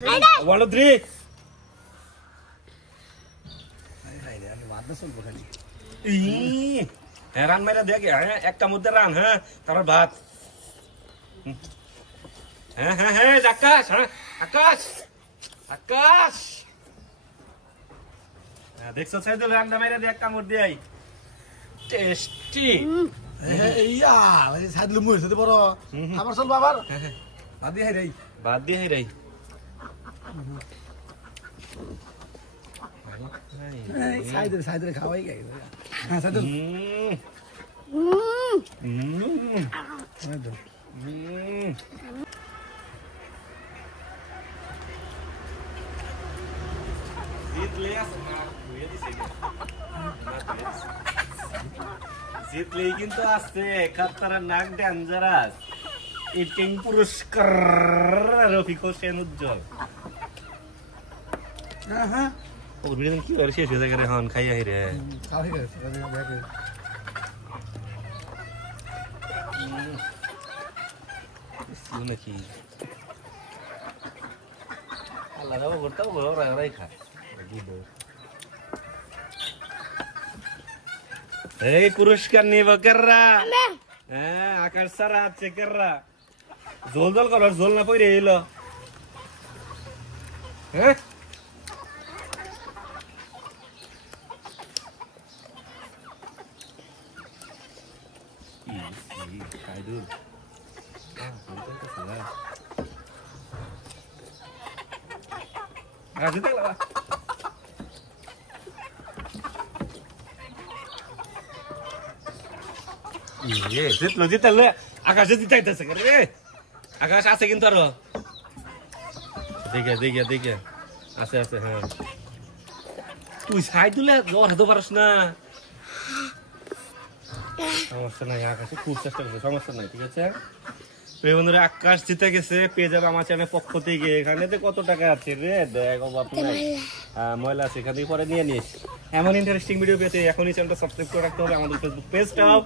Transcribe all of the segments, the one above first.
1 2 3 run মেরে দেখ একটা মধ্যে রান হ্যাঁ তারপর ভাত হ্যাঁ হ্যাঁ হ্যাঁ আকাশ হ্যাঁ আকাশ আকাশ দেখছো সাইদুল রানটা মেরে দেখ একটা মধ্যে আই টেস্টি ইয়া সাইদুল মুই হতে বড় আমার চল বাবার বাদ দিয়ে রে বাদ দিয়ে রে সাইদুল খাওয়াই গাই হ্যাঁ সাইদুল জিতলে কিন্তু আছে কাতারের নাক ডেঞ্জারাস ইটিং পুরস্কার রফিক হোসেন উজ্জ্বল হ্যাঁ ওর বিরিয়ানি কি করে শেষ হয়ে যায় রে হন খাইয়া রে খাওয়াই গাই নাকি আল্লাহ রাও করতাও বড় রাই খা এই পুরস্কার নিব কেররা হ্যাঁ আকাশ সারা আছে কেররা জল জল কর জল না পইরে এলো হ্যাঁ সাইদুল আকাশ দিতে লাগা জিতলো জিতলে আকাশে জিতাইতেছে রে আকাশ আছে কিন্তু আরো দেখে দেখে দেখে আছে আছে হ্যাঁ তুই সাইদুলে জ্বর হতে পারিস না সমস্যা নাই আকাশে খুব চেষ্টা করছে সমস্যা নাই ঠিক আছে প্রিয় বন্ধুরা আকাশ জিতে গেছে পেয়ে যাবে আমার চ্যানেল পক্ষ থেকে এখানে কত টাকা আছে রে দেখ অভাব নাই ময়লা আছে এখান থেকে পরে নিয়ে নিস এমন ইন্টারেস্টিং ভিডিও পেতে এখনই চ্যানেলটা সাবস্ক্রাইব করে রাখতে হবে আমাদের ফেসবুক পেজটাও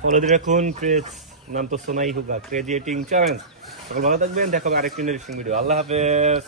ফলো দিয়ে রাখুন পেজ নাম তো সোনাই হোগা ক্রিয়েটিং চ্যালেঞ্জ সকল ভালো থাকবেন দেখা হবে আরেকটি ইন্টারেস্টিং ভিডিও আল্লাহ হাফেজ।